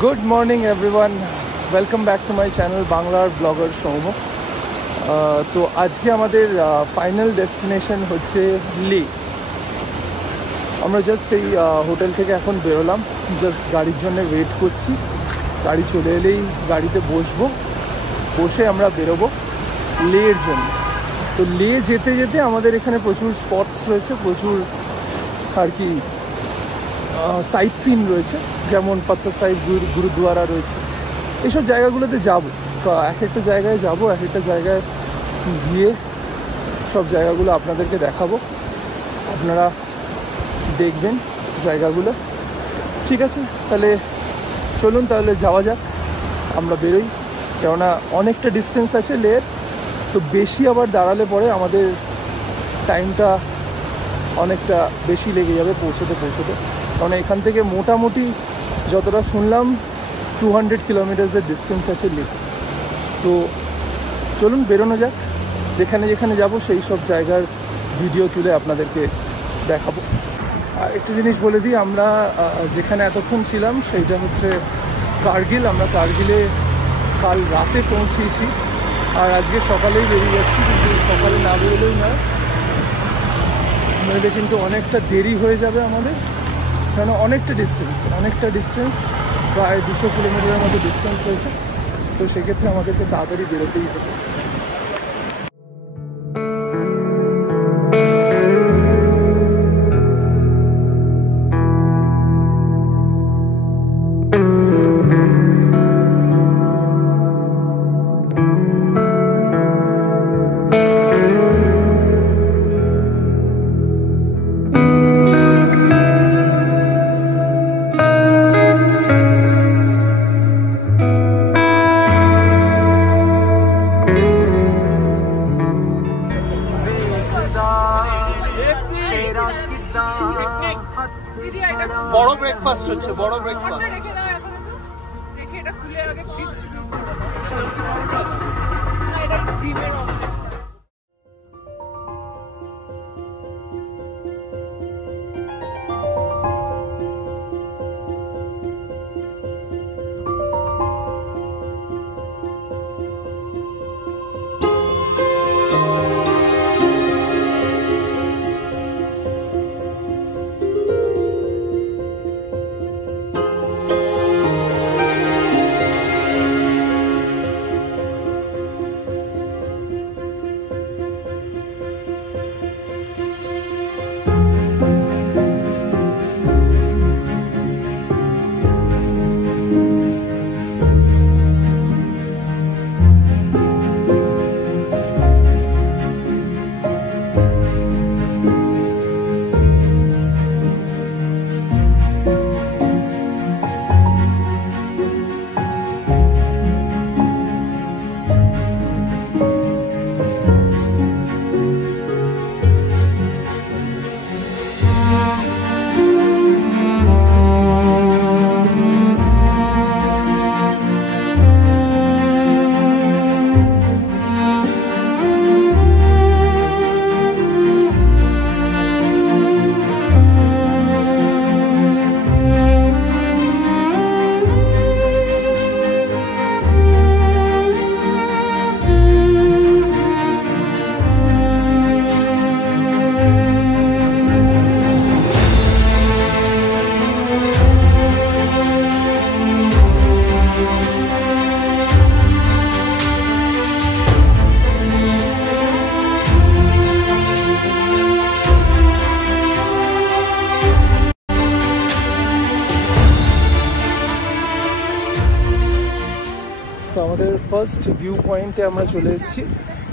Good morning everyone, welcome back to my channel बांगलार blogger Soumya. तो आज के हमारे फाइनल डेस्टिनेशन होच्छे লে। আমরা জাস্ট এই হোটেল থেকে এখন বেরোলাম, জাস্ট গাড়ির জন্য ওয়েট করছি। গাড়ি চলে এলেই গাড়িতে বসবো, বসে আমরা বেরোবো লের জন্য। তো লে যেতে যেতে আমাদের এখানে প্রচুর স্পটস রয়েছে, প্রচুর আর কি সাইট সিন রয়েছে, যেমন পাত্তা সাহিব গুরুদ্বারা রয়েছে। এইসব জায়গাগুলোতে যাবো। তো এক একটা জায়গায় যাবো, এক একটা জায়গায় গিয়ে সব জায়গাগুলো আপনাদেরকে দেখাবো, আপনারা দেখবেন জায়গাগুলো। ঠিক আছে, তাহলে চলুন তাহলে যাওয়া যাক, আমরা বেরোই। কেননা অনেকটা ডিস্টেন্স আছে লের, তো বেশি আবার দাঁড়ালে পরে আমাদের টাইমটা অনেকটা বেশি লেগে যাবে পৌঁছতে। কারণ এখান থেকে মোটামুটি যতটা শুনলাম 200 কিলোমিটার্সের ডিস্টেন্স আছে লে। তো চলুন বেরোনো যাক, যেখানে যেখানে যাব সেই সব জায়গার ভিডিও তুলে আপনাদেরকে দেখাবো। একটা জিনিস বলে দিই, আমরা যেখানে এতক্ষণ ছিলাম সেইটা হচ্ছে কার্গিল। আমরা কার্গিলে কাল রাতে পৌঁছেছি, আর আজকে সকালেই বেরিয়ে যাচ্ছি। কিন্তু সকালে না বেরোলেই নয়, নইলে কিন্তু অনেকটা দেরি হয়ে যাবে আমাদের। কেন অনেকটা ডিস্টেন্স, প্রায় 200 কিলোমিটারের মতো ডিস্টেন্স রয়েছে। তো সেক্ষেত্রে আমাদেরকে তাড়াতাড়ি বেরোতেই হবে। বড় ব্রেকফাস্ট হচ্ছে, বড় ব্রেকফাস্ট। তো আমাদের ফার্স্ট ভিউ পয়েন্টে আমরা চলে এসেছি।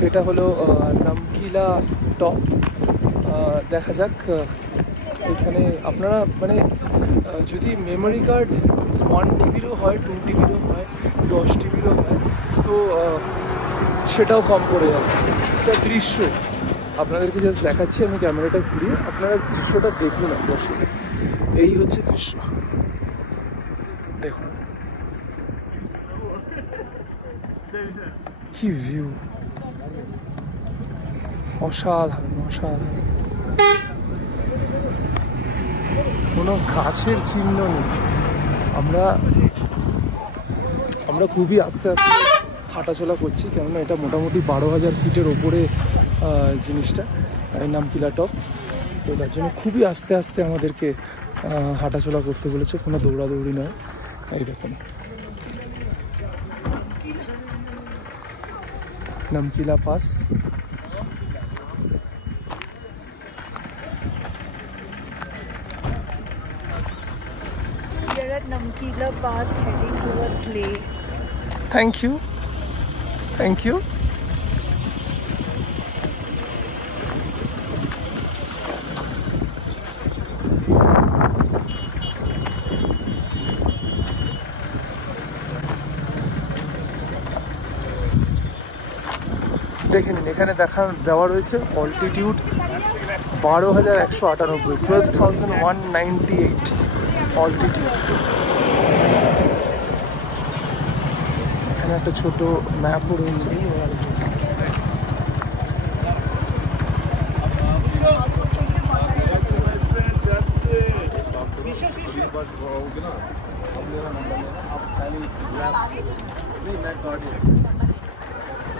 এটা হলো নামকিলা টপ। দেখা যাক এখানে আপনারা মানে যদি মেমোরি কার্ড 1 টিবিরও হয়, 2 টিবিরও হয়, 10 টিবিরও হয়, তো সেটাও কম পড়ে যাবে। যা দৃশ্য আপনাদেরকে জাস্ট দেখাচ্ছি আমি ক্যামেরাটা ঘুরিয়ে, আপনারা দৃশ্যটা দেখুন। অবশ্যই এই হচ্ছে দৃশ্য, দেখুন কি ভিউ, অসাধারণ। কোনো গাছের চিহ্ন নেই। আমরা আমরা খুবই আস্তে আস্তে হাঁটাচলা করছি, কেননা এটা মোটামুটি 12,000 ফিটের ওপরে জিনিসটা, নামকিলা টপ। তো তার জন্য খুবই আস্তে আস্তে আমাদেরকে হাঁটাচলা করতে বলেছে, কোনো দৌড়াদৌড়ি নয়। এই দেখুন Namkila pass. We are at Namkila Pass heading towards Leh. Thank you. Thank you. দেখে নিন, এখানে দেওয়া রয়েছে অল্টিটিউড 12,198, 12,198 অল্টিটিউড। এখানে একটা ছোট ম্যাপও রয়েছে।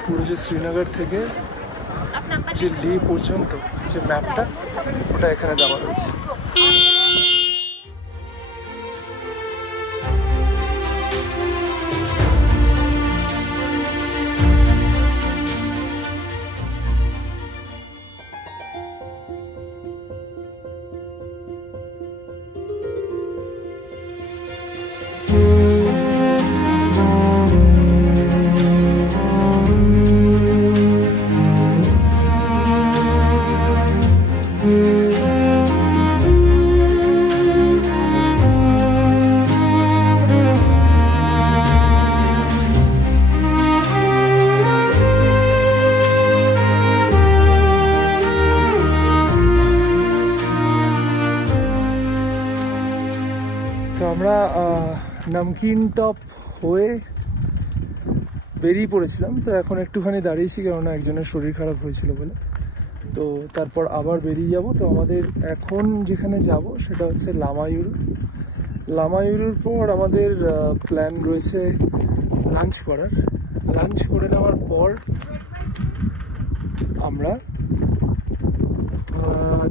পুরো যে শ্রীনগর থেকে যে লে পর্যন্ত যে ম্যাপটা, ওটা এখানে দেওয়া রয়েছে। তো আমরা নামকিন টপ হয়ে বেরিয়ে পড়েছিলাম। তো এখন একটুখানি দাঁড়িয়েছি, কেননা একজনের শরীর খারাপ হয়েছিল বলে। তো তারপর আবার বেরিয়ে যাব। তো আমাদের এখন যেখানে যাব সেটা হচ্ছে লামায়ুরু। লামায়ুরুর পর আমাদের প্ল্যান রয়েছে লাঞ্চ করার। লাঞ্চ করে নেওয়ার পর আমরা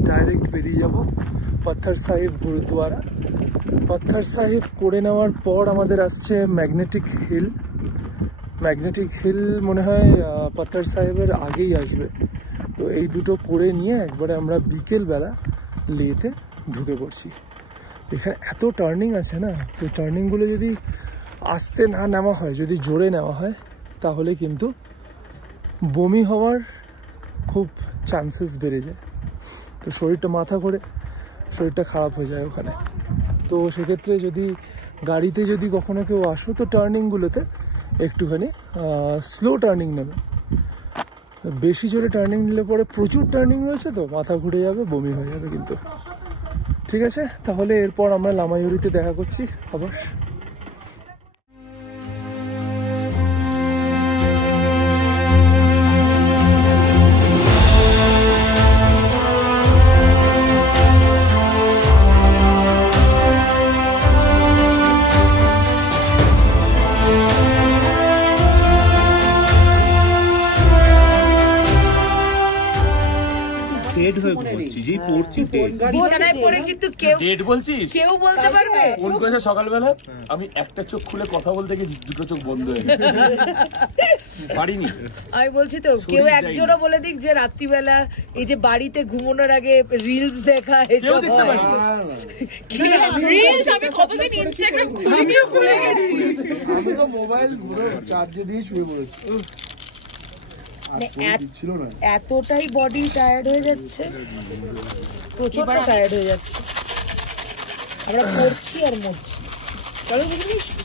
ডাইরেক্ট বেরিয়ে যাব পাথর সাহিব গুরুদ্বারা। পাথর সাহিব করে নেওয়ার পর আমাদের আসছে ম্যাগনেটিক হিল। ম্যাগনেটিক হিল মনে হয় পাথর সাহেবের আগেই আসবে। তো এই দুটো করে নিয়ে একবারে আমরা বিকেলবেলা লেতে ঢুকে পড়ছি। এখানে এত টার্নিং আছে না, তো টার্নিংগুলো যদি আস্তে না নেওয়া হয়, যদি জোরে নেওয়া হয়, তাহলে কিন্তু বমি হওয়ার খুব চান্সেস বেড়ে যায়। তো শরীরটা মাথা ঘোরে, শরীরটা খারাপ হয়ে যায় ওখানে। তো সেক্ষেত্রে যদি গাড়িতে যদি কখনো কেউ আসো, তো টার্নিংগুলোতে একটুখানি স্লো টার্নিং নেবে। বেশি জোরে টার্নিং নিলে পরে প্রচুর টার্নিং রয়েছে, তো মাথা ঘুরে যাবে, বমি হয়ে যাবে কিন্তু। ঠিক আছে, তাহলে এরপর আমরা লামায়ুরিতে দেখা করছি আবার। সকালবেলা আমি একটা চোখ খুলে কথা বলতে গিয়ে দুটো চোখ বন্ধ হয়ে গেছে, পারিনি। আমি বলছি তো কেউ একজনও বলে দিক যে রাত্রিবেলা এই যে বাড়িতে ঘুমানোর আগে রিলস দেখা, কেউ দেখতে পারি। আমি কতদিন ইনস্টাগ্রাম খুলে গেছি, আমি তো মোবাইল পুরো চার্জে দিয়ে শুয়ে পড়েছি। এতটাই বডি টায়ার্ড হয়ে যাচ্ছে, প্রচুর টায়ার্ড হয়ে যাচ্ছে। আমরা পড়ছি আর মরছি।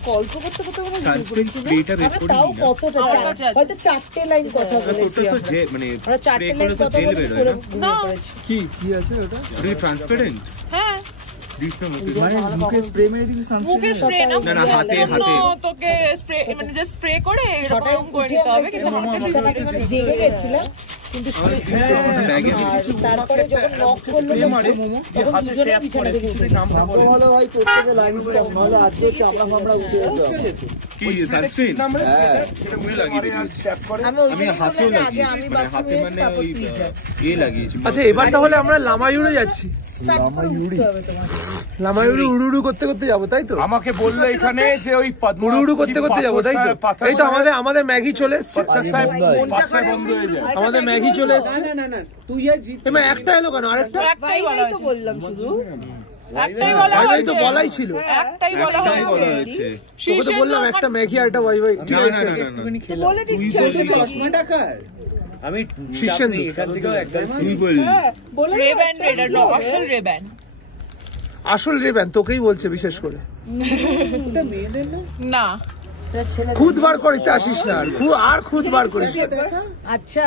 গল্প করতে করতে তাও কতটা, হয়তো 4টে লাইন কথা বলেছি আমরা, 4টে লাইন কথা বলে কি আছে ওটা? ট্রান্সপারেন্ট? হ্যাঁ, মুখে স্প্রে মেরে দিবি সানস্ক্রিন? না, হাতে তোকে স্প্রে, মানে জাস্ট স্প্রে করে এরকম করে নিতে হবে। কিন্তু জেগে গেছিলাম কিন্তু তারপরে যখন নক করলো তখন দুজনে বিছানা থেকে উঠে ভালো ভাই তোর থেকে লাগিস কম ভালো আজকে চামড়া ফামড়া উঠে কি সানস্ক্রিন সেটা মুই লাগিয়ে দিয়েছি আমি হাতে লাগিয়েছি মানে হাতে মানে ওই লাগিয়েছি। আচ্ছা এবার তাহলে আমরা লামায়ুরে যাচ্ছি। লামায়ুরি উড়ুড়ু করতে করতে যাবো তাই তো? আমাকে বললো এখানে যে ওই উড়ুড়ু করতে করতে যাবো তাই তো? এই তো আমাদের ম্যাগি চলে এসছে। বন্ধ হয়ে যায়। আমাদের ম্যাগি চলে এসছে। না তুই একটা এলো কেন? আরেকটা একটাই তো বললাম শুধু ওয়াই তো বলাই ছিল। একটাই বলা হয়েছে তোকে তো বললাম একটা ম্যাগি আর একটা ওয়াই ঠিক আছে বলে দিচ্ছি চশমাটা কার? আমি শিষ্যের এখান থেকেও একদম তুই বললি রেব্যান রেডার আসল রেব্যান আসল রেব্যান তোকেই বলছে বিশেষ করে। না খুদ বার করতে আসিস না আর খুদ বার করিস। আচ্ছা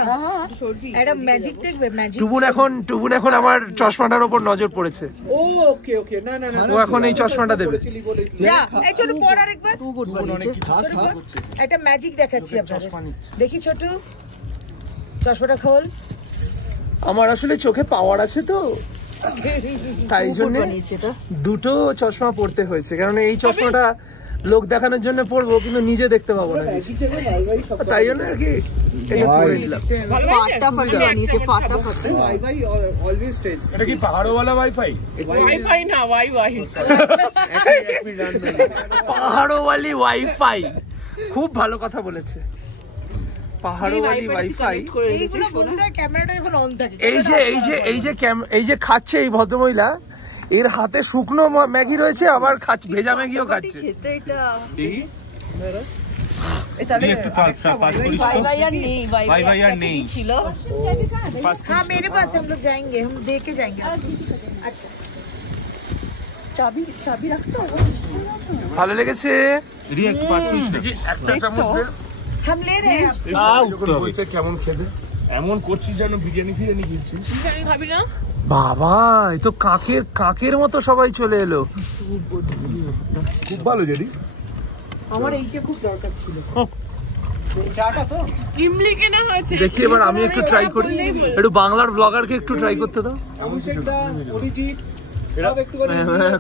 একটা ম্যাজিক দেখবে? ম্যাজিক টুবুন এখন আমার চশমাটার উপর নজর পড়েছে। ওকে ওকে না ও এখন এই চশমাটা দেবে। যা এই ছোট পড় আরেকবার। একটা ম্যাজিক দেখাচ্ছি আপনাদের, দেখি ছোট চশমাটা খোল। আমার আসলে চোখে পাওয়ার আছে তো তাই জন্য দুটো চশমা পড়তে হয়েছে, কারণ এই চশমাটা লোক দেখানোর জন্য পড়বো কিন্তু নিজে দেখতে পাবো না, তাই জন্য আর কি এটা পরে দিলাম। এটা কি পাহাড়ওয়ালা ওয়াইফাই? ওয়াইফাই না ওয়াইফাই পাহাড়ওয়ালি ওয়াইফাই, খুব ভালো কথা বলেছে। পাহাড়ওয়ালি ওয়াইফাই। এইগুলো বলতে ক্যামেরাটা এখন অন থাকে। এই যে খাচ্ছে এই ভদ্রমহিলা, এর হাতে শুকনো ম্যাগি রয়েছে আবার খাচ্ছে ভেজা ম্যাগিও খাচ্ছে। हाँ मेरे पास हम लोग जाएंगे, हम दे के जाएंगे। अच्छा चाबी रखता हूँ। ভালো লেগেছে। একটা চামচ দে। हम ले रहे हैं। বলছে কেমন খেতে, এমন করছিস যেন বিরিয়ানি ফিরিয়ানি গিলছিস। খাবি না বাবা এই তো কাকের মতো সবাই চলে এলো। খুব ভালো জেডি। আমার এইটা খুব দরকার ছিল। ইমলি কেনা হয়েছে। দেখি এবার আমি একটু ট্রাই করি, একটু বাংলার ব্লগারকে একটু ট্রাই করতে দাও।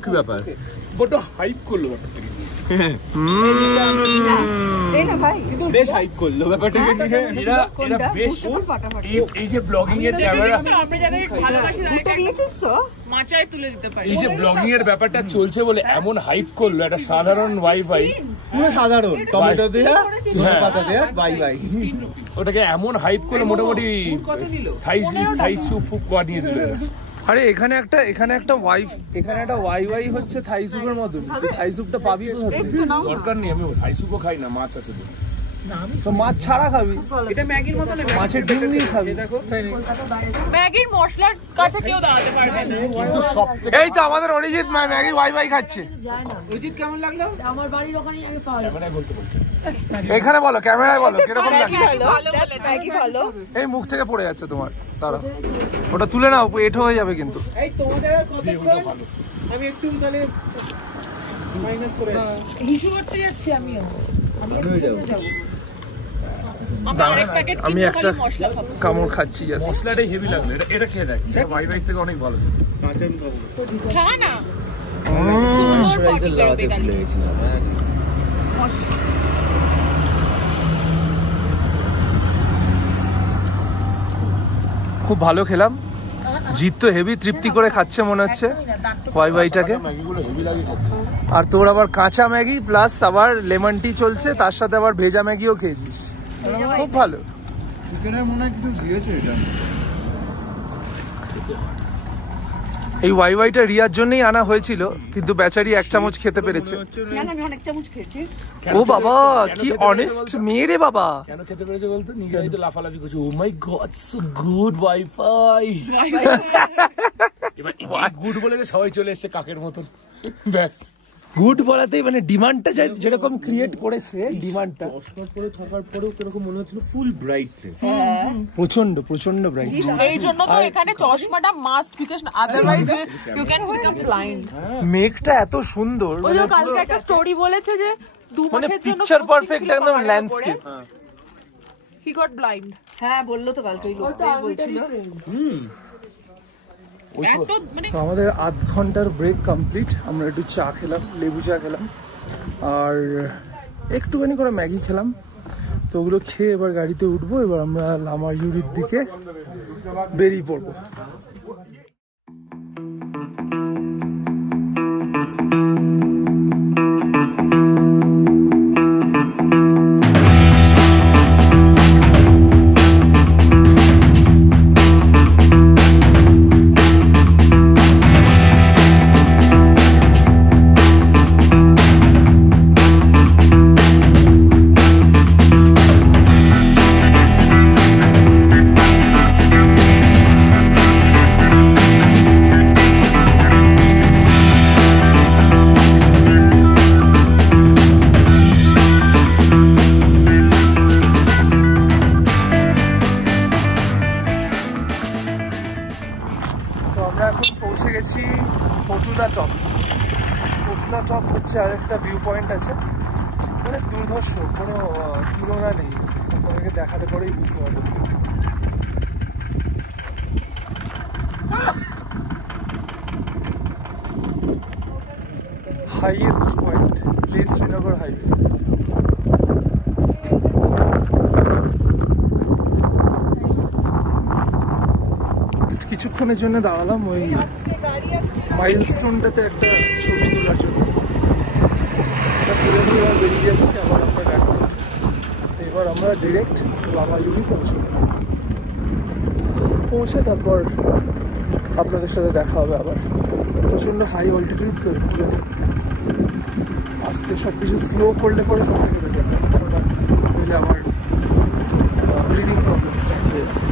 কি ব্যাপার বড় হাইপ করলো বেশ হাইপ করলো ব্যাপারটা নিয়ে। এরা বেশ এই যে ব্লগিং এর ক্যামেরা, আমরা যাদের ভালোবাসি দুটো দিয়েছিস তো মাচায় তুলে দিতে পারি। এই যে ব্লগিং এর ব্যাপারটা চলছে বলে এমন হাইপ করলো একটা সাধারণ ওয়াইফাই, পুরো সাধারণ টমেটো দিয়ে পাতা দিয়ে বাই বাই, ওটাকে এমন হাইপ করলো মোটামুটি থাই সুপ বানিয়ে দিল। আরে এখানে একটা ওয়াই হচ্ছে থাই সুপের মতন, থাই সুপটা পাবি কোথা থেকে? দরকার নেই, আমি থাই সুপও খাই না, মাছ আছে বলে। তো মাছ ছাড়া খাবি, এটা ম্যাগির মতো না, মাছের ডিম দিয়ে খাবি। দেখো ম্যাগির মশলার কাছে কেউ দাঁড়াতে পারবে না। কিন্তু সব এই তো আমাদের অরিজিৎ ম্যাগি ওয়াই খাচ্ছে। অরিজিৎ কেমন লাগলো? আমার বাড়ির ওখানে আগে পাওয়া যায়। ক্যামেরায় বলতে বলতে এখানে বলো, ক্যামেরায় বলো কিরকম লাগছে। ম্যাগি ভালো। এই মুখ থেকে পড়ে যাচ্ছে তোমার, দাঁড়া ওটা তুলে নাও, এঁঠো হয়ে যাবে কিন্তু। এই তোমাদের কতক্ষণ? আমি একটু তাহলে মাইনাস করে আসি। হিসু করতে যাচ্ছি আমিও। আমি যাব। আমি একটা কামড় খাচ্ছি। মশলাটাই হেভি লাগলো, এটা খেয়ে দেখ, ওয়াইফাই থেকে অনেক ভালো। খা না খুব ভালো খেলাম। জিৎ তো হেভি তৃপ্তি করে খাচ্ছে মনে হচ্ছে ওয়াইটাকে। ম্যাগিগুলো হেভি লাগে। আর তোর আবার কাঁচা ম্যাগি প্লাস আবার লেমন টি চলছে, তার সাথে আবার ভেজা ম্যাগিও খেয়েছিস, খুব ভালো। চিকেনের মনে হয় কিছু দিয়েছে এটা। এই ওয়াইটা রিয়ার জন্যই আনা হয়েছিল, কিন্তু বেচারি এক চামচ খেতে পেরেছে। অনেক চামচ খেয়েছি। ও বাবা কি অনেস্ট মেয়ে রে বাবা। কেন খেতে পেরেছে বলতো? নিজেরাই তো লাফালাফি করছে, ও মাই গড সো গুড ওয়াইফাই। এবার গুড বলে সবাই চলে এসেছে কাকের মতন, ব্যাস। গুড বলাতেই মানে ডিমান্ডটা যেরকম ক্রিয়েট করেছে, ডিমান্ডটা পরে থাকার পরেও কিরকম মনে হচ্ছিল ফুল ব্রাইটনেস, প্রচন্ড ব্রাইট। এই জন্য তো এখানে চশমাটা must, because otherwise you can become blind. মেঘটা এত সুন্দর, ওই যে কালকে একটা স্টোরি বলেছে যে 2 মানে মাসের জন্য পিকচার পারফেক্ট একদম ল্যান্ডস্কেপ। He got blind. হ্যাঁ বললো তো কালকে বলছিল। তো আমাদের আধ ঘন্টার ব্রেক কমপ্লিট। আমরা একটু চা খেলাম, লেবু চা খেলাম, আর একটুখানি করে ম্যাগি খেলাম। তো ওগুলো খেয়ে এবার গাড়িতে উঠবো। এবার আমরা লামাইউরির দিকে বেরিয়ে পড়বো। পৌঁছে গেছি ফটুলা টপ। ফটুলা টপ হচ্ছে আরেকটা ভিউ পয়েন্ট আছে, মানে দুর্ধর্ষ, কোনো তুলনা নেই। আপনাদেরকে দেখাতে পরেই বুঝতে পারবেন। হাইয়েস্ট পয়েন্ট লে শ্রীনগর হাইওয়ে। কিছুক্ষণের জন্য দাঁড়ালাম ওই মাইলস্টোনটাতে একটা ছবি তোলার জন্য। বেরিয়ে যাচ্ছি, আবার আমরা গাড়ি। এবার আমরা ডিরেক্ট লামাইউরি পৌঁছে তারপর আপনাদের সাথে দেখা হবে আবার। প্রচণ্ড হাই অল্টিটিউড তো একটুখানি আস্তে সব কিছু স্লো করলে পরে সব থেকে বেটার, নইলে আমার ব্রিদিং প্রবলেম স্টার্ট হয়ে যাবে।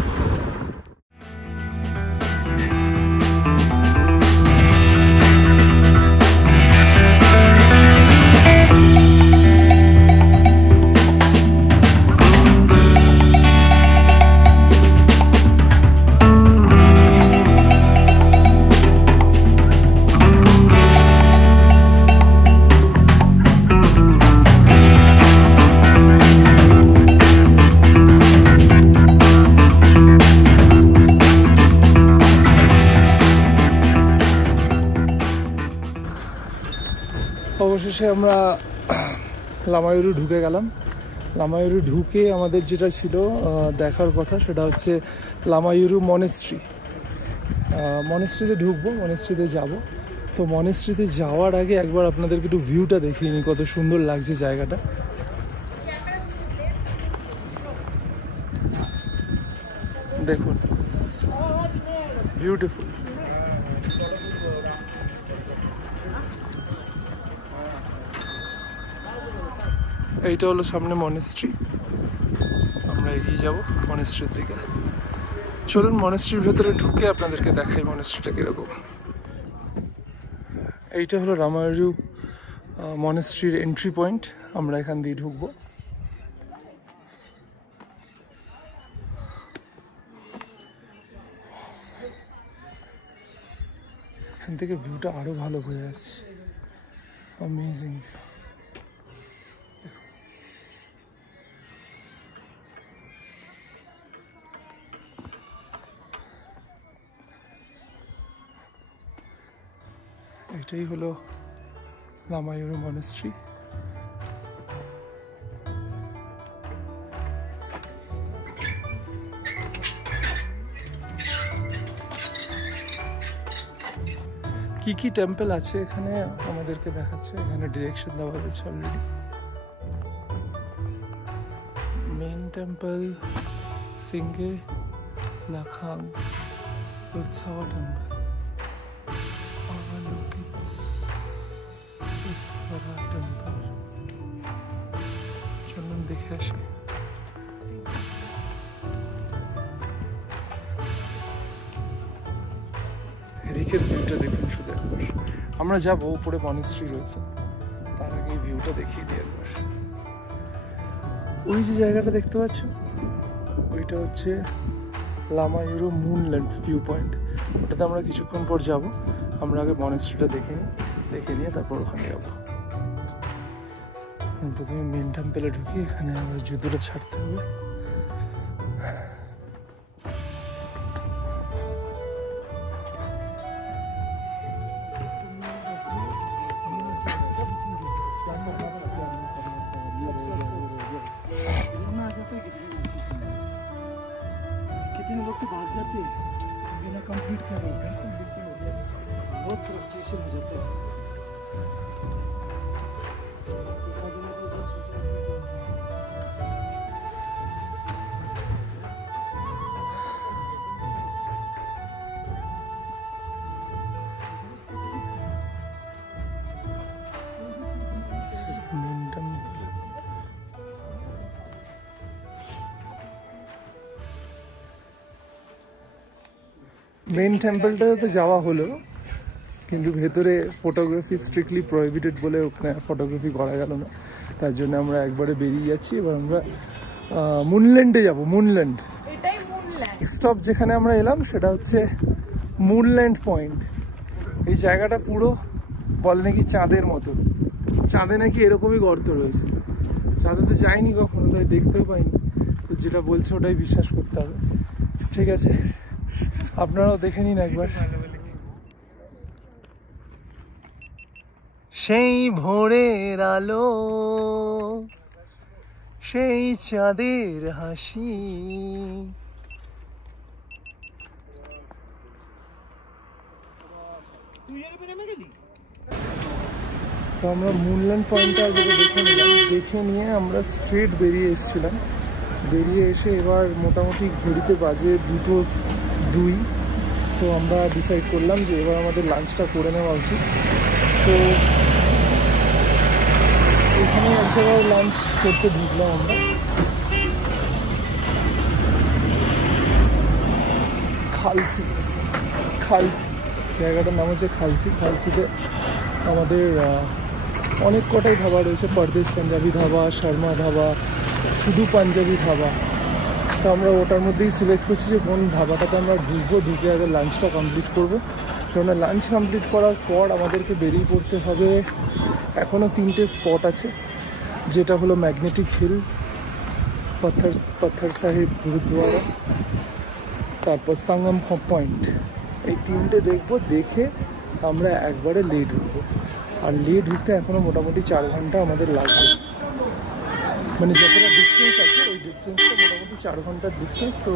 অবশেষে আমরা লামাইউরি ঢুকে গেলাম। লামাইউরি ঢুকে আমাদের যেটা ছিল দেখার কথা সেটা হচ্ছে লামাইউরি মনেস্ট্রি। মনেস্ট্রিতে ঢুকবো, মনেস্ট্রিতে যাব। তো মনেস্ট্রিতে যাওয়ার আগে একবার আপনাদেরকে একটু ভিউটা দেখিয়ে নিই, কত সুন্দর লাগছে জায়গাটা। দেখুন, বিউটিফুল। এইটা হলো সামনে মনেস্ট্রি। আমরা এগিয়ে যাব মনেস্ট্রির দিকে। চলুন মনেস্ট্রির ভেতরে ঢুকে আপনাদেরকে দেখাই মনেস্ট্রিটা কিরকম। এইটা হলো লামাইউরি মনেস্ট্রির এন্ট্রি পয়েন্ট। আমরা এখান দিয়ে ঢুকবো। এখান থেকে ভিউটা আরো ভালো হয়ে যাচ্ছে, অ্যামেজিং। এটাই হলো লামাইউরি মনেস্ট্রি। কি কি টেম্পল আছে এখানে আমাদেরকে দেখাচ্ছে, এখানে ডিরেকশন দেওয়া হয়েছে already. Main temple Singye Lhakhang Lotsawa temple. চলুন দেখে আসি। এদিকের ভিউটা দেখুন শুধু একবার। আমরা যাবো, উপরে মনেস্ট্রি রয়েছে, তার আগে এই ভিউটা দেখিয়ে দিই একবার। ওই যে জায়গাটা দেখতে পাচ্ছ, ওইটা হচ্ছে লামাইউরি মুনল্যান্ড ভিউ পয়েন্ট। ওটাতে আমরা কিছুক্ষণ পর যাব। আমরা আগে মনেস্ট্রিটা দেখে নিয়ে তারপর ওখানে যাবো। প্রথমে মেন টেম্পলে ঢুকি, এখানে আমরা জুতোটা ছাড়তে হবে। फ्रस्ट्रेशन हो जाता है। মেন টেম্পলটাতে তো যাওয়া হলো, কিন্তু ভেতরে ফটোগ্রাফি স্ট্রিক্টলি প্রহিবিটেড বলে ওখানে ফটোগ্রাফি করা গেল না। তার জন্য আমরা একবারে বেরিয়ে যাচ্ছি। এবার আমরা মুনল্যান্ডে যাব। মুনল্যান্ড স্টপ যেখানে আমরা এলাম সেটা হচ্ছে মুনল্যান্ড পয়েন্ট। এই জায়গাটা পুরো বলে নাকি চাঁদের মতো, চাঁদে নাকি এরকমই গর্ত রয়েছে। চাঁদে তো যাইনি কখনো, তাই দেখতেও পাইনি, তো যেটা বলছে ওটাই বিশ্বাস করতে হবে। ঠিক আছে, আপনারাও দেখে নিন একবার। সেই ভোরের আলো, সেই চাঁদের হাসি, তো আমরা মুনল্যান্ড পয়েন্টটা যেটা দেখে নিলাম, দেখে নিয়ে আমরা স্ট্রেট বেরিয়ে এসেছিলাম। বেরিয়ে এসে এবার মোটামুটি ঘড়িতে বাজে 2:02। তো আমরা ডিসাইড করলাম যে এবার আমাদের লাঞ্চটা করে নেওয়া উচিত। তো এখানে এক জায়গায় লাঞ্চ করতে ঢুকলাম আমরা। খালসি, খালসি জায়গাটার নাম হচ্ছে খালসি। খালসিতে আমাদের অনেক কটাই ধাবা রয়েছে, পরদেশ পাঞ্জাবি ধাবা, শর্মা ধাবা, শুধু পাঞ্জাবি ধাবা। তো আমরা ওটার মধ্যেই সিলেক্ট করছি যে কোন ধাবাটাতে আমরা ঢুকবো, ঢুকে আগে লাঞ্চটা কমপ্লিট করবো। কেননা লাঞ্চ কমপ্লিট করার পর আমাদেরকে বেরিয়ে পড়তে হবে। এখনও 3টে স্পট আছে, যেটা হলো ম্যাগনেটিক হিল, পাথর সাহেব গুরুদ্বারা, তারপর সঙ্গম পয়েন্ট। এই 3টে দেখবো, দেখে আমরা একবারে লে ঢুকবো। আর লে ঢুকতে এখনও মোটামুটি 4 ঘন্টা আমাদের লাগবে। মানে যতটা ডিস্টেন্স আছে ওই ডিস্টেন্সটা মোটামুটি 4 ঘন্টার ডিস্টেন্স। তো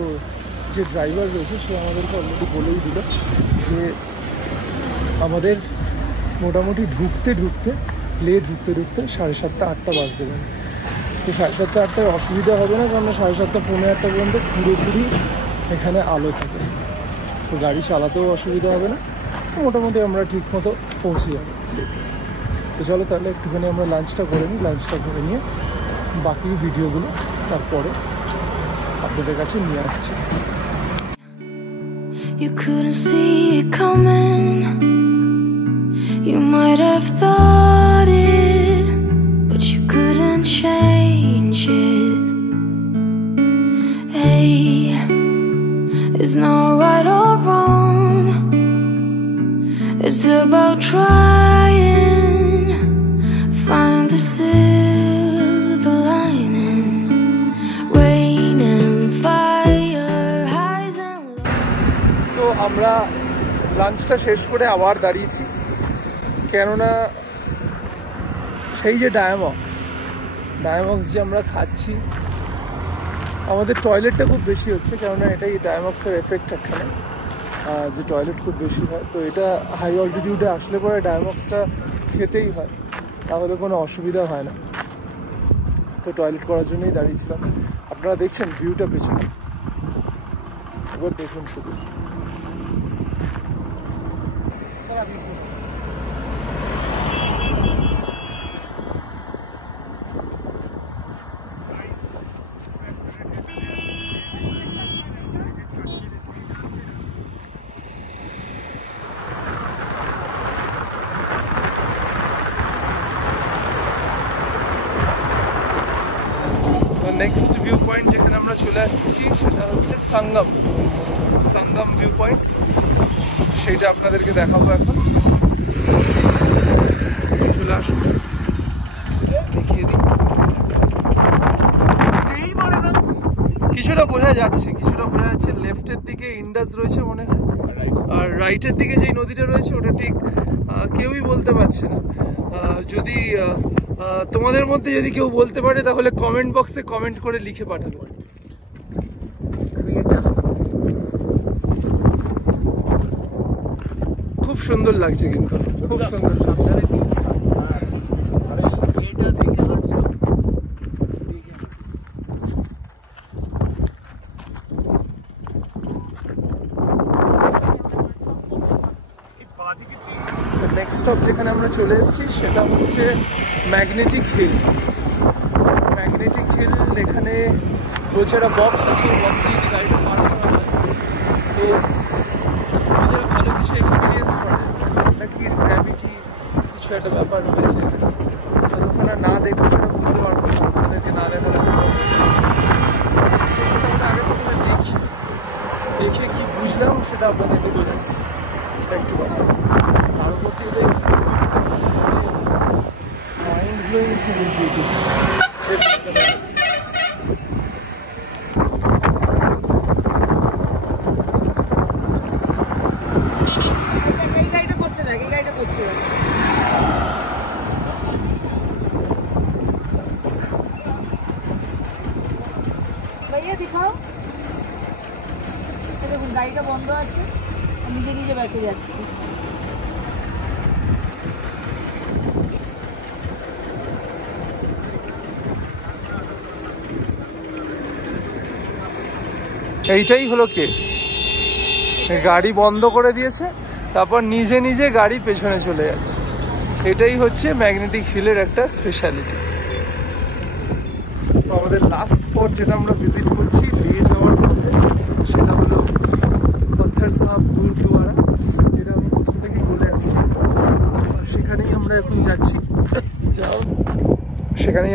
যে ড্রাইভার রয়েছে সে আমাদেরকে অলরেডি বলেই দিল যে আমাদের মোটামুটি ঢুকতে লে ঢুকতে 7:30-8টা বাজতে পারে। তো 7:30-8টায় অসুবিধা হবে না, কারণ 7:30-8:15 পর্যন্ত পুরোপুরি এখানে আলো থাকে। তো গাড়ি চালাতেও অসুবিধা হবে না, মোটামুটি আমরা ঠিক মতো পৌঁছে যাবো। তো চলো তাহলে একটুখানি আমরা লাঞ্চটা করে নিই। লাঞ্চটা করে নিয়ে বাকি ভিডিওগুলো তারপরে আপনাদের কাছে নিয়ে আসছি। You couldn't see it coming. You might have thought it, but you couldn't change it. Hey, it's not right or wrong. It's about trying, find the silver lining, rain and fire, highs and lows. তো আমরা লাঞ্চটা শেষ করে আবার দাঁড়িয়েছি, কেননা সেই যে ডায়ামক্স যে আমরা খাচ্ছি, আমাদের টয়লেটটা খুব বেশি হচ্ছে, কেননা এটাই ডায়ামক্সের এফেক্ট এখানে, যে টয়লেট খুব বেশি হয়। তো এটা হাই অল্টিটিউডে আসলে পরে ডায়ামক্সটা খেতেই হয়, তাহলে কোনো অসুবিধা হয় না। তো টয়লেট করার জন্যই দাঁড়িয়েছিলাম। আপনারা দেখছেন ভিউটা পেছনে, একবার দেখুন শুধু। নেক্সট ভিউ পয়েন্ট যেখানে আমরা চলে আসছি সেটা হচ্ছে সঙ্গম ভিউ পয়েন্ট। সেইটা আপনাদেরকে দেখাবো এখন। চলে আসুন, দেখিয়ে দিই। কিছুটা বোঝা যাচ্ছে, লেফটের দিকে ইন্ডাস রয়েছে মনে হয়, আর রাইটের দিকে যেই নদীটা রয়েছে ওটা ঠিক কেউই বলতে পারছে না। যদি তোমাদের মধ্যে যদি কেউ বলতে পারে তাহলে কমেন্ট বক্সে কমেন্ট করে লিখে পাঠাবে। খুব সুন্দর লাগছে, কিন্তু খুব সুন্দর লাগছে। তো নেক্সট স্টপ যেখানে আমরা চলে এসেছি সেটা হচ্ছে ম্যাগনেটিক হিল। ম্যাগনেটিক হিল এখানে রয়েছে একটা বক্স আছে, বক্স দিয়ে গাড়িটা পার করা হয়। তো নিজেরা ভালো কিছু এক্সপিরিয়েন্স করে নাকি গ্র্যাভিটি কিছু একটা ব্যাপার রয়েছে, যতক্ষণ না দেখবো সেটা বুঝতে পারবো, আপনাদেরকে না দেখালে আগে প্রথমে দেখি, দেখে কি বুঝলাম সেটা আপনাদেরকে বোঝাচ্ছি একটু। তার উপর দিয়ে মাইন্ড ব্লোয়িং সিভিল বিউটি। ভাইয়া দেখাও, দেখুন গাড়িটা বন্ধ আছে, নিজে নিজে ব্যাকে যাচ্ছি। এইটাই হলো কেস, গাড়ি বন্ধ করে দিয়েছে, তারপর নিজে নিজে গাড়ি পেছনে চলে যাচ্ছে। এটাই হচ্ছে ম্যাগনেটিক হিলের একটা স্পেশালিটি। তো আমাদের লাস্ট স্পট যেটা আমরা ভিজিট করছি লে যাওয়ার পথে, সেটা হলো পত্থর সাহেব গুরুদ্বারা, যেটা আমি প্রথম থেকেই বলে আসছি। সেখানেই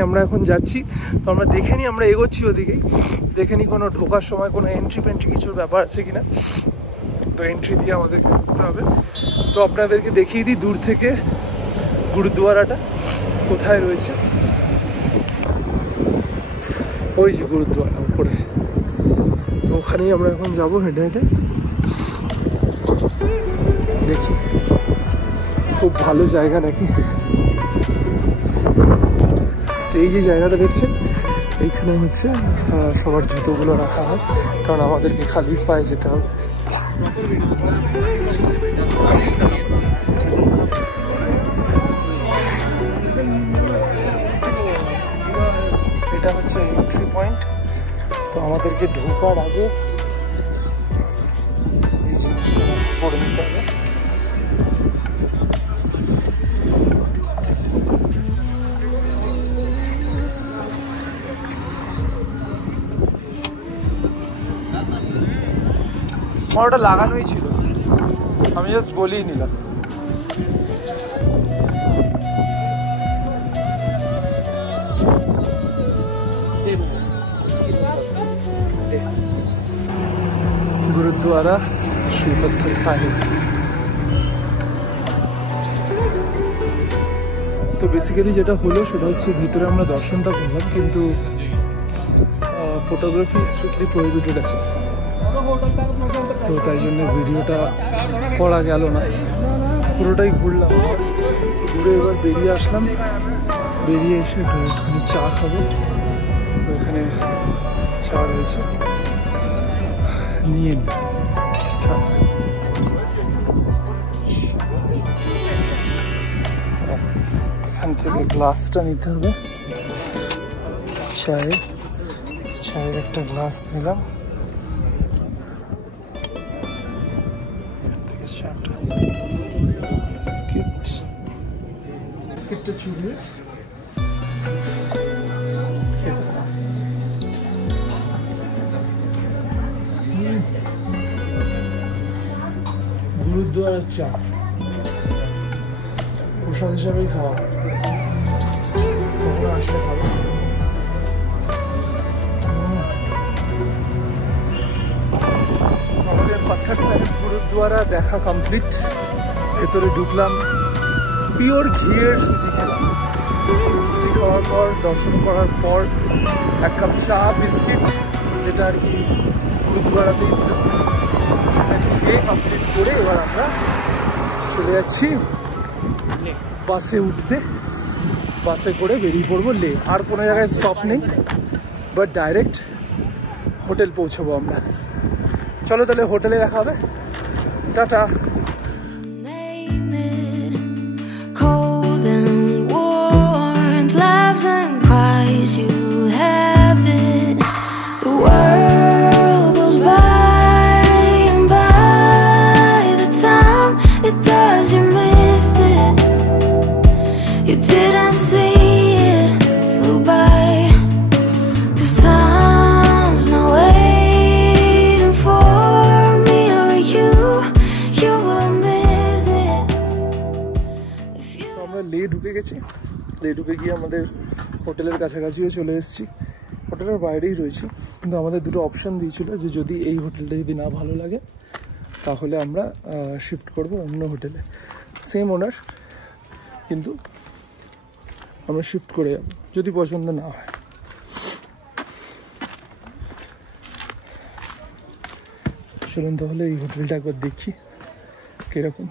আমরা এখন যাচ্ছি, তো আমরা দেখে নিই, আমরা এগোচ্ছি ওদিকেই, দেখে নিই কোনো ঢোকার সময় কোনো এন্ট্রি ফেন্ট্রি কিছুর ব্যাপার আছে কিনা। তো এন্ট্রি দিয়ে আমাদেরকে ঢুকতে হবে। তো আপনাদেরকে দেখিয়ে দিই দূর থেকে গুরুদ্বারাটা কোথায় রয়েছে। ওই যে গুরুদ্বারা উপরে, তো ওখানেই আমরা এখন যাবো হেঁটে হেঁটে। দেখি, খুব ভালো জায়গা নাকি। তো এই যে জায়গাটা দেখছেন, এইখানে হচ্ছে সবার জুতোগুলো রাখা হয়, কারণ আমাদেরকে খালি পায়ে যেতে হবে। এটা হচ্ছে এন্ট্রি পয়েন্ট। তো আমাদেরকে ঢোকার আগে এই জিনিসটা পরে নিতে হবে। আমার ওটা লাগানোই ছিল, আমি জাস্ট গলিয়ে নিলাম। গুরুদ্বারা শ্রী পত্থর সাহেব। তো বেসিক্যালি যেটা হলো সেটা হচ্ছে ভিতরে আমরা দর্শনটা করলাম, কিন্তু ফটোগ্রাফি স্ট্রিক্টলি প্রহিবিটেড আছে, তো তাই জন্য ভিডিওটা করা গেল না। পুরোটাই ঘুরলাম, ঘুরে এবার বেরিয়ে আসলাম। বেরিয়ে এসে একটুখানি চা খাবো, তো এখানে চা রয়েছে, নিয়ে নিই। এখান থেকে গ্লাসটা নিতে হবে, চায়ের একটা গ্লাস নিলাম। বিস্কিটটা চুবিয়ে গুরুদ্বারার চা প্রসাদ হিসাবেই খাওয়া, কখনো আসলে খাবো। আমাদের পত্থর সাহেব গুরুদ্বারা দেখা কমপ্লিট। ভেতরে ঢুকলাম, পিওর ঘিয়ের সুজি খেলাম। সুজি খাওয়ার পর, দর্শন করার পর এক কাপ চা বিস্কিট, যেটা আর কি গুরুদ্বারাতেই দিল, সেটা খেয়ে কমপ্লিট করে এবার আমরা চলে যাচ্ছি বাসে উঠতে। বাসে করে বেরিয়ে পড়বো লে। আর কোনো জায়গায় স্টপ নেই, বাট ডাইরেক্ট হোটেল পৌঁছবো আমরা। চলো তাহলে হোটেলে দেখা হবে, tata. You didn't see it, flew by. 'Cause time's not waiting for me or you. You will miss it if you. তো আমরা লে ঢুকে গেছি, লে ঢুকে গিয়ে আমাদের হোটেলের কাছাকাছিও চলে এসেছি, হোটেলের বাইরেই রয়েছি। কিন্তু আমাদের দুটো অপশান দিয়েছিল যে যদি এই হোটেলটা যদি না ভালো লাগে তাহলে আমরা শিফট করব অন্য হোটেলে, সেম ওনার, কিন্তু আমরা শিফট করে যাব যদি পছন্দ না হয়। চলুন তাহলে এই হোটেলটা একবার দেখি কীরকম।